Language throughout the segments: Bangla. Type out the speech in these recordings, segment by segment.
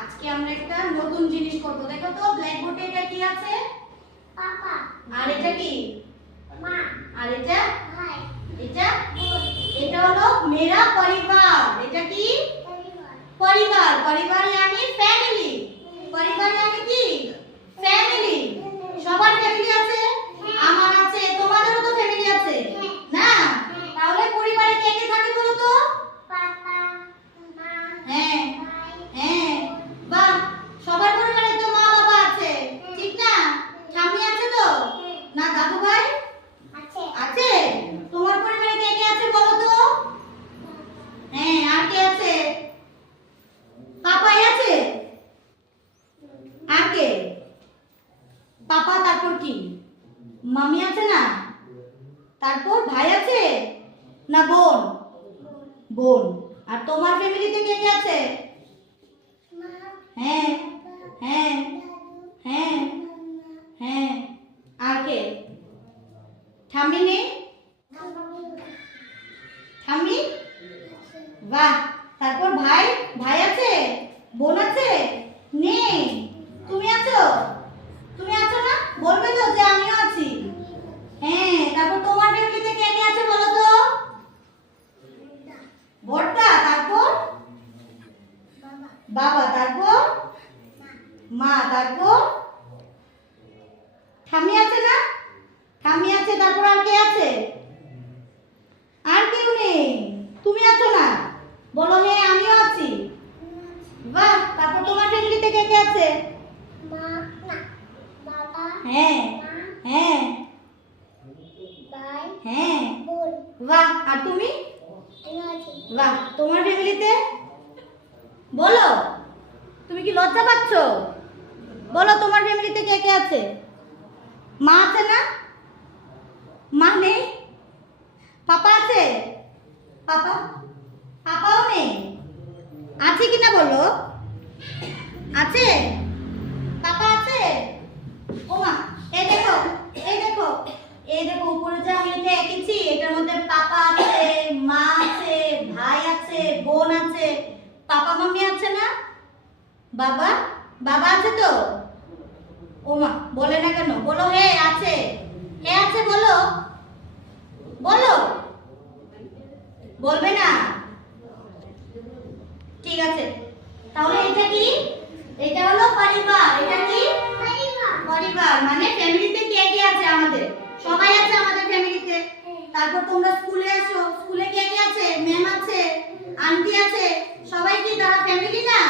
আজকে আমরা একটা নতুন জিনিস করব। দেখো তো ব্ল্যাকবোর্ডে এটা কি আছে? পাপা। আর এটা কি? মা। আর এটা? ভাই। এটা? বোন। এটা হলো মেরা পরিবার। এটা কি? পরিবার। পরিবার। পরিবার মানে ফ্যামিলি। পরিবার মানে কি? ফ্যামিলি। সবার ফ্যামিলি আছে? আমার আছে, তোমাদেরও তো ফ্যামিলি আছে না? তাহলে পরিবারে কে কে থাকে বলো তো? পাপা, মা, হ্যাঁ ভাই। হ্যাঁ, বাহ, সবার পরিবারে তো মা বাবা আছে, ঠিক না? ঠাম্মি আছে তো? না দাদু ভাই আছে। আছে? তোমার পরিবারে কে কে আছে বলো তো? হ্যাঁ, আর কে আছে? পাপাই আছে? আর কে? পাপা, তারপর কি? মামি আছে না? তারপর ভাই আছে না বোন? বোন। আর তোমার ফ্যামিলিতে কে কে আছে? মা, হ্যাঁ হ্যাঁ দাদু, হ্যাঁ মাম্মা, হ্যাঁ, আর কে? ঠাম্মি নেই? ঠাম্মি ঠাম্মি? আছে। বাহ, তারপর ভাই? ভাই আছে? বোন আছে? নেই। তুমি আছো? তুমি আছো না? বলবে তো যে আমিও আছি। হ্যাঁ, তারপর তোমার ফ্যামিলিতে কে কে আছে বলো তো? বড়দা, তারপর বাবা, বাবা, তারপর মা, মা, তারপর ঠাম্মি আছে না? ঠাম্মি আছে, তারপর আর কে আছে? আর কেউ নেই। তুমি আছো না? বলো হ্যাঁ আমিও আছি। বাহ, তারপর তোমার ফ্যামিলিতে কে কে আছে? মা, না, বাবা, হ্যাঁ মা, হ্যাঁ ভাই, হ্যাঁ, বোন, বাহ, আর তুমি? আমি আছি। বাহ, তোমার ফ্যামিলিতে বলো, তুমি কি লজ্জা পাচ্ছ? বলো তোমার ফ্যামিলিতে কে কে আছে? মা আছে না? মা নেই? পাপা আছে? পাপা? পাপাও নেই। আছে কিনা বলো? আছে? পাপা আছে? ও মা, এই দেখো, এই দেখো, এই দেখো, উপরে যে আমি এটা এঁকেছি এটার মধ্যে পাপা আছে, মা আছে, ভাই আছে, বোন আছে। পাপা মাম্মি আছে না? বাবা? বাবা আছে তো? ও মা, বলে না কেন? বলো হ্যাঁ আছে। হ্যাঁ আছে বলো। বলো। বলবে না? ঠিক আছে, তাহলে এটা কি? এটা হলো পরিবার। এটা কি? পরিবার। পরিবার মানে ফ্যামিলিতে কে কে আছে? আমাদের সবাই আছে আমাদের ফ্যামিলিতে। তারপর তোমরা স্কুলে আসো, স্কুলে কে কে আছে? ম্যাম আছে, আন্টি আছে, সবাই কি তারা ফ্যামিলি না?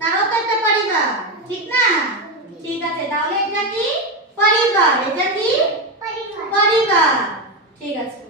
তারাও তো একটা পরিবার, ঠিক না? ঠিক আছে, তাহলে এটা কি? পরিবার। এটা কি? পরিবার। পরিবার। ঠিক আছে।